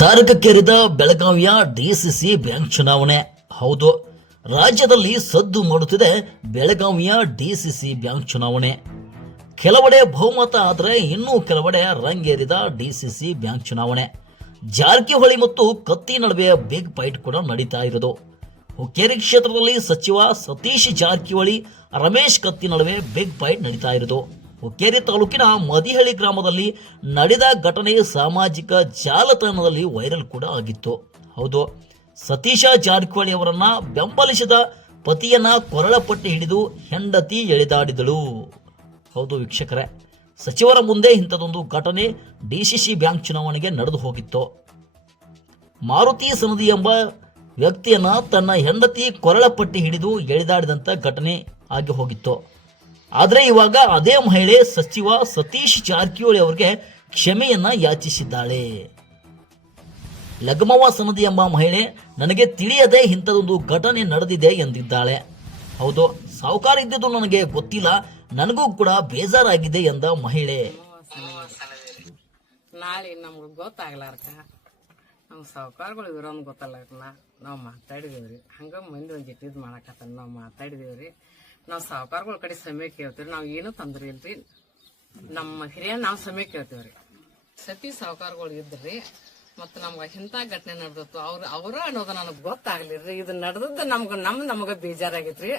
ತಾರಕಕ್ಕೇರಿದ ಬೆಳಗಾವಿಯ DCC bank ಚುನಾವಣೆ. ಹೌದು, ರಾಜ್ಯದಲ್ಲಿ ಸದ್ದು ಮಾಡುತ್ತಿದೆ ಬೆಳಗಾವಿಯ ಡಿಸಿಸಿ ಬ್ಯಾಂಕ್ ಚುನಾವಣೆ. ಕೆಲವೆಡೆ ಬಹುಮತ ಆದರೆ ಇನ್ನೂ ಕೆಲವೆಡೆ ರಂಗೇರಿದ ಡಿಸಿಸಿ ಬ್ಯಾಂಕ್ ಚುನಾವಣೆ. ಜಾರಕಿಹೊಳಿ ಮತ್ತು ಕತ್ತಿ ನಡುವೆ ಬಿಗ್ ಫೈಟ್ ಕೂಡ ನಡೀತಾ ಇರೋದು ಹುಕ್ಕೇರಿ ಕ್ಷೇತ್ರದಲ್ಲಿ ಸಚಿವ ಸತೀಶ್ ಜಾರಕಿಹೊಳಿ, ರಮೇಶ್ ಕತ್ತಿ ನಡುವೆ ಬಿಗ್ ಫೈಟ್ ನಡೀತಾ ಇರೋದು ಹುಕ್ಕೇರಿ ತಾಲೂಕಿನ ಮದಿಹಳ್ಳಿ ಗ್ರಾಮದಲ್ಲಿ ನಡೆದ ಘಟನೆ ಸಾಮಾಜಿಕ ಜಾಲತಾಣದಲ್ಲಿ ವೈರಲ್ ಕೂಡ ಆಗಿತ್ತು. ಹೌದು, ಸತೀಶ ಜಾರಕಿಹೊಳಿ ಅವರನ್ನ ಬೆಂಬಲಿಸಿದ ಪತಿಯನ್ನ ಕೊರಳಪಟ್ಟಿ ಹಿಡಿದು ಹೆಂಡತಿ ಎಳೆದಾಡಿದಳು. ಹೌದು ವೀಕ್ಷಕರೇ, ಸಚಿವರ ಮುಂದೆ ಇಂಥದೊಂದು ಘಟನೆ ಡಿಸಿಸಿ ಬ್ಯಾಂಕ್ ಚುನಾವಣೆಗೆ ನಡೆದು ಹೋಗಿತ್ತು. ಮಾರುತಿ ಸನದಿ ಎಂಬ ವ್ಯಕ್ತಿಯನ್ನ ತನ್ನ ಹೆಂಡತಿ ಕೊರಳಪಟ್ಟಿ ಹಿಡಿದು ಎಳೆದಾಡಿದಂಥ ಘಟನೆ ಆಗಿ ಹೋಗಿತ್ತು. ಆದರೆ ಇವಾಗ ಅದೇ ಮಹಿಳೆ ಸಚಿವ ಸತೀಶ್ ಜಾರಕಿಹೊಳಿ ಅವರಿಗೆ ಕ್ಷಮೆಯನ್ನ ಯಾಚಿಸಿದ್ದಾಳೆ. ಲಗಮವ ಸನದಿ ಎಂಬ ಮಹಿಳೆ ನನಗೆ ತಿಳಿಯದೆ ಇಂಥದೊಂದು ಘಟನೆ ನಡೆದಿದೆ ಎಂದಿದ್ದಾಳೆ. ಹೌದು ಸಾಹುಕಾರ ಇದ್ದಿದ್ದು ನನಗೆ ಗೊತ್ತಿಲ್ಲ, ನನಗೂ ಕೂಡ ಬೇಜಾರಾಗಿದೆ ಎಂದ ಮಹಿಳೆ. ನಾಳೆ ನಮ್ಗೆ ಗೊತ್ತಾಗ್ಲಾರ್ಕ. ನಮ್ಮ ಸಾಹುಕಾರಗಳು ಇರೋನ್ ಗೊತ್ತಲ್ಲ ನಾವು ಮಾತಾಡಿದೇವ್ರಿ. ಹಂಗ ಮಂದಿ ಒಂದ್ ಜಿಟ್ಟಿದ್ ಮಾಡಕತ್ತ ನಾವು ಮಾತಾಡಿದೇವ್ರಿ. ನಾವು ಸಾವುಕಾರಗಳ ಕಡೆ ಸಮಯ ಕೇಳ್ತೀವಿ ನಾವು ಏನು ತಂದ್ರಿ ಇಲ್ರಿ. ನಮ್ಮ ಹಿರಿಯ ನಾವು ಸಮಯ ಕೇಳ್ತೀವ್ರಿ. ಸತಿ ಸಾವುಕಾರಗಳು ಇದ್ರಿ, ಮತ್ತು ನಮ್ಗೆ ಇಂಥ ಘಟನೆ ನಡೆದಿತ್ತು. ಅವ್ರ, ಅವರ ಅನ್ನೋದು ನನಗೆ ಗೊತ್ತಾಗ್ಲಿಲ್ರಿ. ಇದು ನಡೆದದ್ದು ನಮ್ಗೆ, ನಮ್ ನಮಗೆ ಬೇಜಾರಾಗಿತ್ರಿ.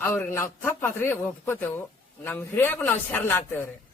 ಅವ್ರಿಗೆ ನಾವು ತಪ್ಪಾತ್ರಿ ಒಪ್ಕೋತೇವು. ನಮ್ಮ ಹಿರಿಯಾಗೂ ನಾವು ಶರಣಾಗ್ತೇವ್ರಿ.